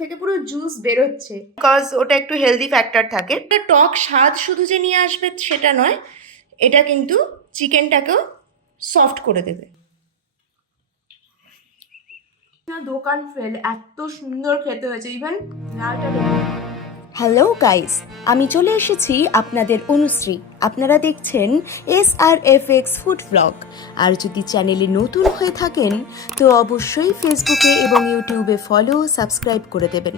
থেকে পুরো জুস বেরোচ্ছে। বিকজ ওটা একটু হেলদি ফ্যাক্টর থাকে। এটা টক স্বাদ শুধু যে নিয়ে আসবে সেটা নয় এটা কিন্তু চিকেনটাকেও সফট করে দেবে। দোকান ফেল এত সুন্দর খেতে হয়েছে। ইভেন লালটা হ্যালো গাইস আমি চলে এসেছি আপনাদের অনুশ্রী। আপনারা দেখছেন S R F X food blog আর যদি চ্যানেলে নতুন হয়ে থাকেন, তো অবশ্যই ফেসবুকে এবং ইউটিউবে ফলো সাবস্ক্রাইব করে দেবেন।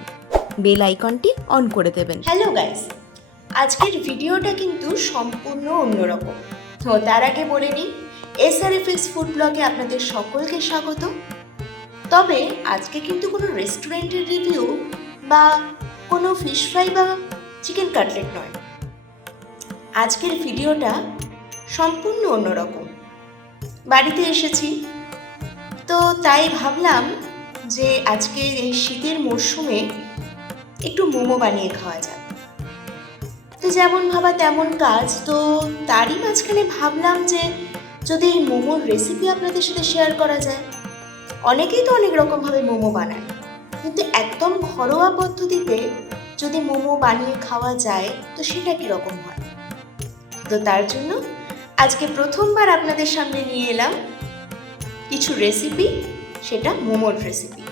বেল আইকনটি অন করে দেবেন। হ্যালো গাইস আজকের ভিডিওটা কিন্তু সম্পূর্ণ অন্যরকম। তো তার আগে বলে নিই S R F X food ব্লগে আপনাদের সকলকে স্বাগত। তবে আজকে কিন্তু কোনো রেস্টুরেন্টের রিভিউ বা কোনো ফিশ ফ্রাই বা চিকেন কাটলেট নয়। আজকের ভিডিওটা সম্পূর্ণ অন্যরকম। বাড়িতে এসেছি। তো তাই ভাবলাম যে আজকে এই শীতের মরশুমে একটু মোমো বানিয়ে খাওয়া যাক। তো যেমন ভাবা তেমন কাজ। তো তারই মাঝখানে ভাবলাম যে যদি এই মোমোর রেসিপি আপনাদের সাথে শেয়ার করা যায়, অনেকেই তো অনেক রকমভাবে মোমো বানায়। কিন্তু একদম ঘরোয়া পদ্ধতিতে যদি মোমো বানিয়ে খাওয়া যায়, তো সেটা কীরকম হয়? তো তার জন্য আজকে প্রথমবার আপনাদের সামনে নিয়ে এলাম কিছু রেসিপি সেটা মোমোর রেসিপি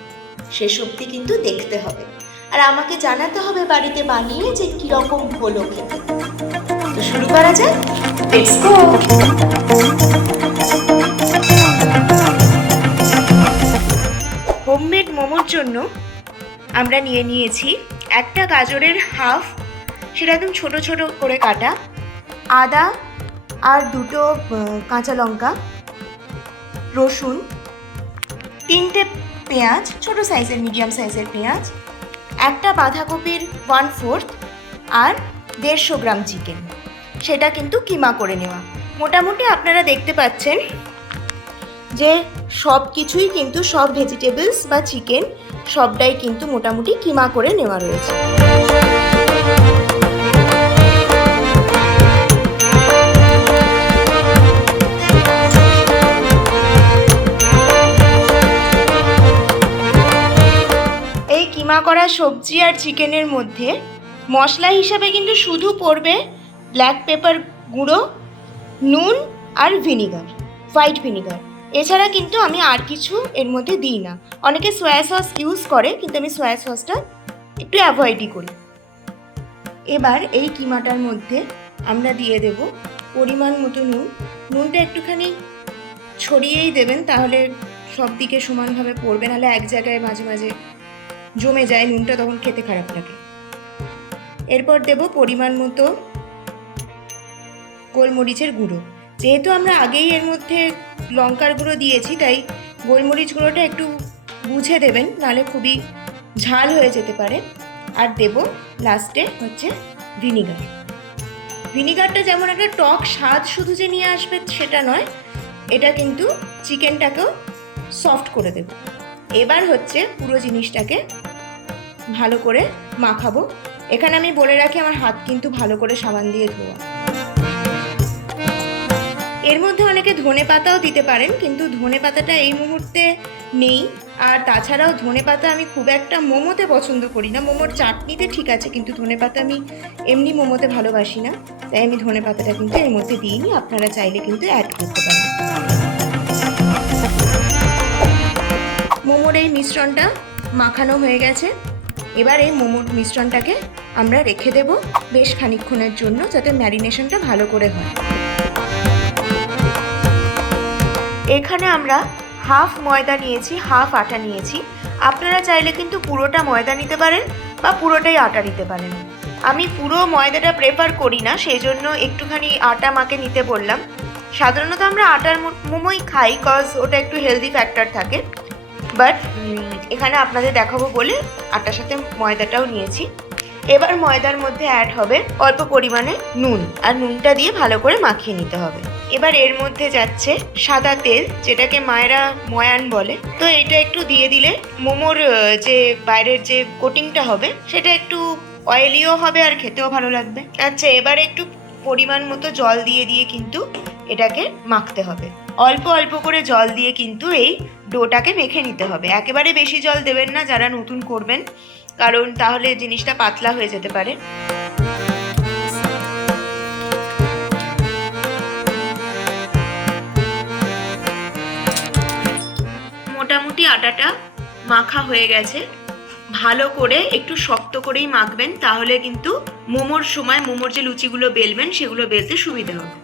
শেষ অবধি কিন্তু দেখতে হবে। আর আমাকে জানাতে হবে বাড়িতে বানিয়ে যে কীরকম হলো খেতে। শুরু করা যায় মোমোর জন্য আমরা নিয়ে নিয়েছি একটা গাজরের হাফ, সেটা একদম ছোট ছোট করে কাটা, আদা আর দুটো কাঁচা লঙ্কা, রসুন, তিনটে পেঁয়াজ, ছোট সাইজের মিডিয়াম সাইজের পেঁয়াজ, একটা বাঁধাকপির ওয়ান ফোর্থ আর দেড়শো গ্রাম চিকেন সেটা কিন্তু কিমা করে নেওয়া। মোটামুটি আপনারা দেখতে পাচ্ছেন যে সব কিছুই কিন্তু সব ভেজিটেবলস বা চিকেন সবটাই কিন্তু মোটামুটি কিমা করে নেওয়া রয়েছে। এই কিমা করা সবজি আর চিকেনের মধ্যে মশলা হিসাবে কিন্তু শুধু পড়বে ব্ল্যাক পেপার গুঁড়ো, নুন আর ভিনিগার হোয়াইট ভিনিগার এছাড়া কিন্তু আমি আর কিছু এর মধ্যে দিই না। অনেকে সয়া সস ইউজ করে, কিন্তু আমি সয়া সসটা একটু অ্যাভয়েডই করি। এবার এই কিমাটার মধ্যে আমরা দিয়ে দেব পরিমাণ মতো নুন। নুনটা একটুখানি ছড়িয়েই দেবেন, তাহলে সব দিকে সমানভাবে পড়বে, নাহলে এক জায়গায় মাঝে মাঝে জমে যায়, নুনটা তখন খেতে খারাপ লাগে। এরপর দেব পরিমাণ মতো গোলমরিচের গুঁড়ো। যেহেতু আমরা আগেই এর মধ্যে লঙ্কার গুঁড়ো দিয়েছি, তাই গোলমরিচ গুঁড়োটা একটু বুঝে দেবেন, নাহলে খুবই ঝাল হয়ে যেতে পারে। আর দেব লাস্টে হচ্ছে ভিনিগার। ভিনিগারটা যেমন একটা টক স্বাদ শুধু যে নিয়ে আসবে সেটা নয়, এটা কিন্তু চিকেনটাকেও সফট করে দেবে। এবার হচ্ছে পুরো জিনিসটাকে ভালো করে মাখাবো। এখানে আমি বলে রাখি, আমার হাত কিন্তু ভালো করে সাবান দিয়ে ধোয়া। এর মধ্যে অনেকে ধনে পাতাও দিতে পারেন, কিন্তু ধনে পাতাটা এই মুহূর্তে নেই। আর তাছাড়াও ধনে পাতা আমি খুব একটা মোমোতে পছন্দ করি না। মোমোর চাটনিতে ঠিক আছে, কিন্তু ধনে পাতা আমি এমনি মোমোতে ভালোবাসি না। তাই আমি ধনে পাতাটা কিন্তু এর মধ্যে দিইনি। আপনারা চাইলে কিন্তু অ্যাড করতে পারেন। মোমোর এই মিশ্রণটা মাখানো হয়ে গেছে। এবার এই মোমোর মিশ্রণটাকে আমরা রেখে দেব বেশ খানিকক্ষণের জন্য, যাতে ম্যারিনেশনটা ভালো করে হয়। এখানে আমরা হাফ ময়দা নিয়েছি, হাফ আটা নিয়েছি। আপনারা চাইলে কিন্তু পুরোটা ময়দা নিতে পারেন বা পুরোটাই আটা নিতে পারেন। আমি পুরো ময়দাটা প্রেফার করি না সেই জন্য একটুখানি আটা মাকে নিতে বললাম। সাধারণত আমরা আটার মোমোই খাই কজ ওটা একটু হেলদি ফ্যাক্টর থাকে। বাট এখানে আপনাদের দেখাবো বলে আটার সাথে ময়দাটাও নিয়েছি। এবার ময়দার মধ্যে অ্যাড হবে অল্প পরিমাণে নুন আর নুনটা দিয়ে ভালো করে মাখিয়ে নিতে হবে। এবার এর মধ্যে যাচ্ছে সাদা তেল, যেটাকে মায়েরা ময়ান বলে। তো এটা একটু দিয়ে দিলে মোমোর যে বাইরের যে কোটিংটা হবে, সেটা একটু অয়েলিও হবে আর খেতেও ভালো লাগবে। আচ্ছা এবার একটু পরিমাণ মতো জল দিয়ে দিয়ে কিন্তু এটাকে মাখতে হবে। অল্প অল্প করে জল দিয়ে কিন্তু এই ডোটাকে মেখে নিতে হবে। একেবারে বেশি জল দেবেন না যারা নতুন করবেন। কারণ তাহলে জিনিসটা পাতলা হয়ে যেতে পারে। মোটামুটি আটাটা মাখা হয়ে গেছে। ভালো করে একটু শক্ত করেই মাখবেন, তাহলে কিন্তু মোমোর সময় মোমোর যে লুচিগুলো বেলবেন, সেগুলো বেলতে সুবিধা হবে।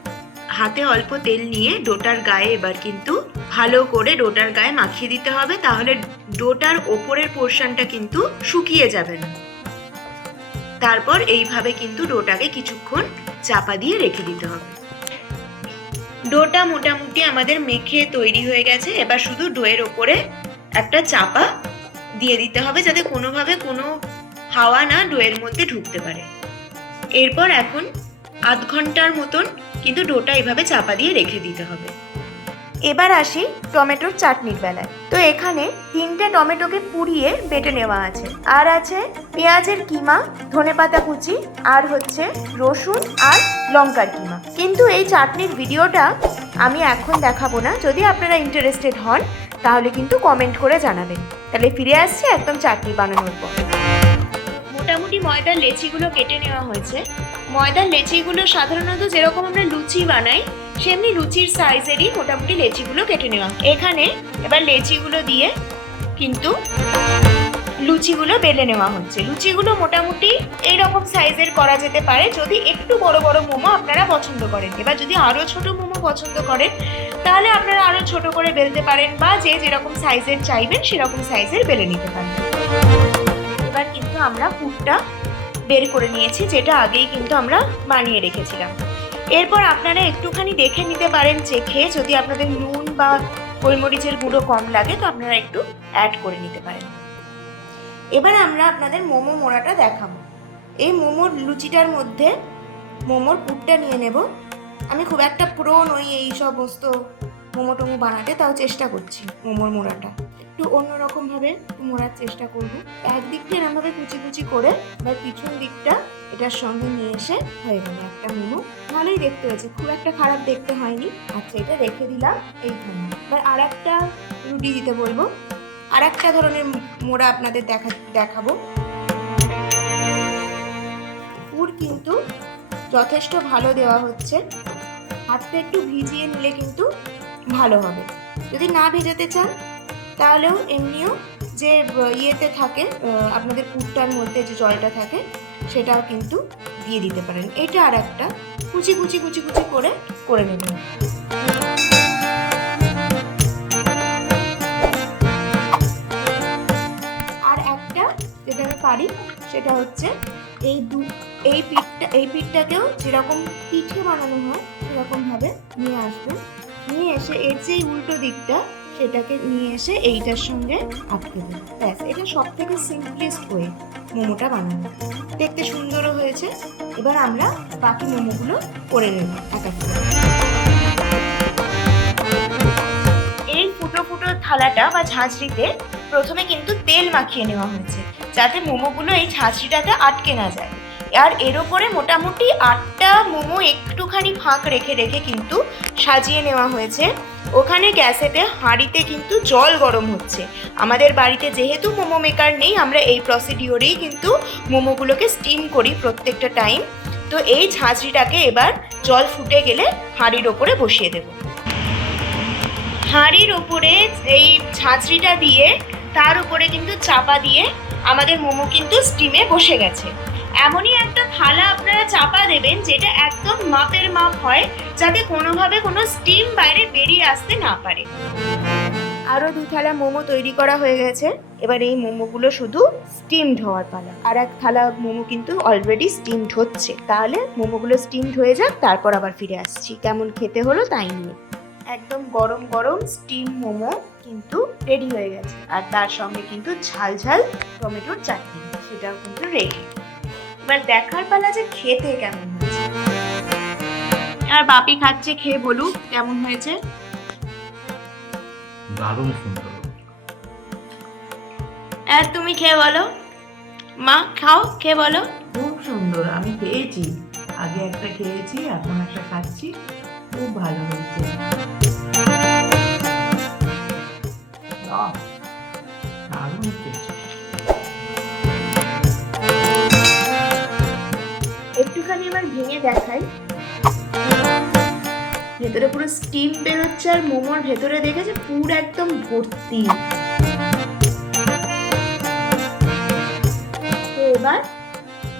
হাতে অল্প তেল নিয়ে ডোটার গায়ে এবার কিন্তু ভালো করে ডোটার গায়ে মাখিয়ে দিতে হবে, তাহলে ডোটার ওপরের পোর্শনটা কিন্তু শুকিয়ে যাবে না। তারপর এইভাবে কিন্তু ডোটাকে কিছুক্ষণ চাপা দিয়ে রেখে দিতে হবে। ডোটা মোটামুটি আমাদের মেখে তৈরি হয়ে গেছে, এবার শুধু ডোয়ের ওপরে একটা চাপা দিয়ে দিতে হবে, যাতে কোনোভাবে কোনো হাওয়া না ডোয়ের মধ্যে ঢুকতে পারে। এরপর এখন আধ ঘণ্টার মতন কিন্তু ডোটা এভাবে চাপা দিয়ে রেখে দিতে হবে। এবার আসি টমেটোর চাটনির বেলায়। তো এখানে তিনটে টমেটোকে পুড়িয়ে বেটে নেওয়া আছে। আর আছে পেঁয়াজের কিমা ধনেপাতা কুচি আর হচ্ছে রসুন আর লঙ্কার কিমা। কিন্তু এই চাটনির ভিডিওটা আমি এখন দেখাবো না। যদি আপনারা ইন্টারেস্টেড হন তাহলে কিন্তু কমেন্ট করে জানাবেন। তাহলে ফিরে আসছি একদম চাটনি বানানোর পর। মোটামুটি ময়দার লেচিগুলো কেটে নেওয়া হয়েছে। ময়দার লেচিগুলো সাধারণত যেরকম আমরা লুচি বানাই, সেমনি লুচির সাইজেরই মোটামুটি লেচিগুলো কেটে নেওয়া। এখানে এবার লেচিগুলো দিয়ে কিন্তু লুচিগুলো বেলে নেওয়া হচ্ছে। লুচিগুলো মোটামুটি এইরকম সাইজের করা যেতে পারে, যদি একটু বড় বড় মোমো আপনারা পছন্দ করেন। এবার যদি আরও ছোট মোমো পছন্দ করেন, তাহলে আপনারা আরও ছোট করে বেলতে পারেন বা যে যেরকম সাইজের চাইবেন সেরকম সাইজের বেলে নিতে পারেন। এবার কিন্তু আমরা পুরটা বের করে নিয়েছি, যেটা আগেই কিন্তু আমরা বানিয়ে রেখেছিলাম। এরপর আপনারা একটুখানি দেখে নিতে পারেন চেখে যদি আপনাদের নুন বা গোলমরিচের গুঁড়ো কম লাগে, তো আপনারা একটু অ্যাড করে নিতে পারেন। এবার আমরা আপনাদের মোমো মোড়াটা দেখাবো। এই মোমোর লুচিটার মধ্যে মোমোর পুরটা নিয়ে নেব। আমি খুব একটা পুরো নই এই সমস্ত মোমো টোমো বানাতে তাও চেষ্টা করছি মোমোর মোড়াটা। একটু অন্যরকমভাবে মোড়ার চেষ্টা করব। একদিক দিয়ে এরমভাবে কুচি কুচি করে এবার পিছন দিকটা এটার সঙ্গে নিয়ে এসে হয়ে গেল একটা মোমো ভালোই দেখতে হয়েছে, খুব একটা খারাপ দেখতে হয়নি। আচ্ছা এটা রেখে দিলাম এই মোমো এবার আর একটা রুটি দিতে বলব। আর একটা ধরনের মোড়া আপনাদের দেখা, দেখাবো। পুর কিন্তু যথেষ্ট ভালো দেওয়া হচ্ছে। হাতটা একটু ভিজিয়ে নিলে কিন্তু ভালো হবে। যদি না ভেজাতে চান তাহলেও এমনিও যে ইয়েতে থাকে আপনাদের পুরটার মধ্যে যে জলটা থাকে, সেটাও কিন্তু দিয়ে দিতে পারেন। এটা আর একটা কুচি কুচি কুচি কুচি করে করে নেবেন। আর একটা যেটা আমি পারি, সেটা হচ্ছে এই দু, এই পিঠটা, এই পিঠটাকেও যেরকম পিঠে বানানো হয়, সেরকমভাবে নিয়ে আসবেন। নিয়ে এসে এর যে উল্টো দিকটা সেটাকে নিয়ে এসে এইটার সঙ্গে আটকে দেবেন ব্যাস, এটা সব থেকে সিম্পলেস্ট ওয়ে মোমোটা বানানো। দেখতে সুন্দরও হয়েছে। এবার আমরা বাকি মোমোগুলো করে নেব এক এই ফুটো ফুটো থালাটা বা ঝাঁঝরিতে প্রথমে কিন্তু তেল মাখিয়ে নেওয়া হয়েছে, যাতে মোমোগুলো এই ঝাঁঝরিটাতে আটকে না যায়। আর এর ওপরে মোটামুটি আটটা মোমো একটুখানি ফাঁক রেখে রেখে কিন্তু সাজিয়ে নেওয়া হয়েছে। ওখানে গ্যাসেতে হাঁড়িতে কিন্তু জল গরম হচ্ছে। আমাদের বাড়িতে যেহেতু মোমো মেকার নেই, আমরা এই প্রসিডিওরেই কিন্তু মোমোগুলোকে স্টিম করি প্রত্যেকটা টাইম তো এই ঝাঁঝরিটাকে এবার জল ফুটে গেলে হাঁড়ির ওপরে বসিয়ে দেবো। হাঁড়ির ওপরে এই ঝাঁঝরিটা দিয়ে তার উপরে কিন্তু চাপা দিয়ে আমাদের মোমো কিন্তু স্টিমে বসে গেছে। এমনই একটা থালা আপনারা চাপা দেবেন, যেটা একদম মাপের মাপ হয়, যাতে কোনোভাবে কোনো স্টিম বাইরে বেরিয়ে আসতে না পারে। আরও দু থালা মোমো তৈরি করা হয়ে গেছে। এবার এই মোমোগুলো শুধু স্টিমড হওয়ার পালা। আর এক থালা মোমো কিন্তু অলরেডি স্টিমড হচ্ছে। তাহলে মোমোগুলো স্টিমড হয়ে যাক, তারপর আবার ফিরে আসছি। কেমন খেতে হলো তাই নিয়ে। একদম গরম গরম স্টিম মোমো কিন্তু রেডি হয়ে গেছে। আর তার সঙ্গে কিন্তু ঝাল ঝাল টমেটোর চাটনি, সেটাও কিন্তু রেডি এবার দেখার পালা যে খেতে কেমন হয়েছে। আর বাপি খাচ্ছে খেয়ে বলুক কেমন হয়েছে। দারুণ সুন্দর। আর তুমি খেয়ে বলো। মা খাও খেয়ে বলো। খুব সুন্দর আমি খেয়েছি। আগে একটা খেয়েছি এখন একটা খাচ্ছি। খুব ভালো হয়েছে। দারুণ টেস্ট একটুখানি এবার ভেঙে দেখাই। ভেতরে পুরো স্টিম বেরোচ্ছে আর মোমোর ভেতরে দেখেছে? পুরো একদম ভর্তি। এবার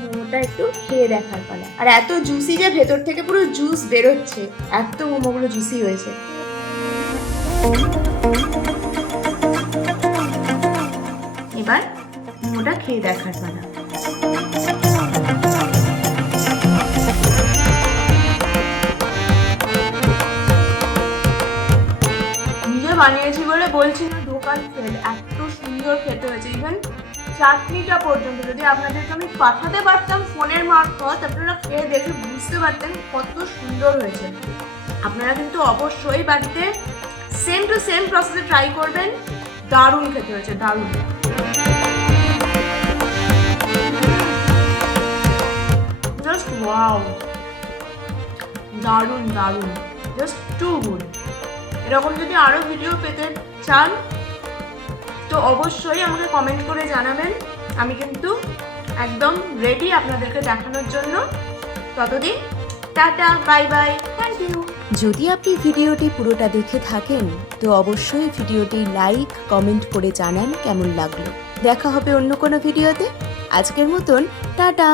মোমোটা একটু খেয়ে দেখার পালা। আর এত জুসি যে ভেতর থেকে পুরো জুস বেরোচ্ছে। এত মোমোগুলো জুসি হয়েছে। এবার মোমোটা খেয়ে দেখার পালা। বানিয়েছি বলে বলছি না, দোকান ফেল এত সুন্দর খেতে হয়েছে। ইভেন চাটনিটা পর্যন্ত, যদি আপনাদেরকে আমি পাঠাতে পারতাম ফোনের মারফত, আপনারা খেয়ে দেখে বুঝতে পারতেন কত সুন্দর হয়েছে। আপনারা কিন্তু অবশ্যই বাড়িতে সেম টু সেম প্রসেসে ট্রাই করবেন। দারুণ খেতে হয়েছে, দারুণ। জাস্ট ওয়াও দারুণ দারুণ। জাস্ট টু গুড এরকম যদি আরও ভিডিও পেতে চান, তো অবশ্যই আমাকে কমেন্ট করে জানাবেন। আমি কিন্তু একদম রেডি আপনাদেরকে দেখানোর জন্য। ততদিন tata bye bye thank you যদি আপনি ভিডিওটি পুরোটা দেখে থাকেন, তো অবশ্যই ভিডিওটি লাইক কমেন্ট করে জানান কেমন লাগল। দেখা হবে অন্য কোনো ভিডিওতে আজকের মতন, টাটা।